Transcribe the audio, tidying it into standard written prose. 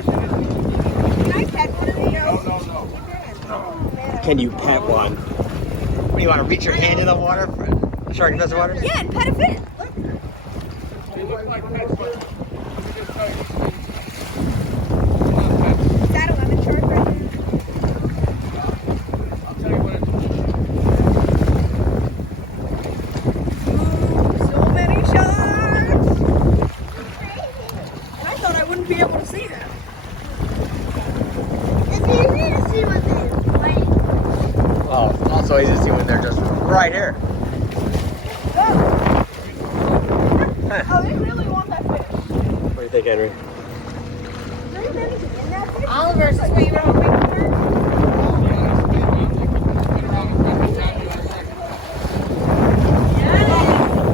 Can I pet one of these? Can you pet one? What do you want to reach your hand in the water? For shark infested water? Yeah, and pet a fish. Look. They look like pets, but let me just tell you these things. Is that a lemon shark right there? I'll tell you what it's So many sharks! And I thought I wouldn't be able to see them. It's easy to see what they like. Well, also easy to see when they're just right here. Go! Oh, they really want that fish. What do you think, Henry? Is there anything in that fish? Oliver's just waiting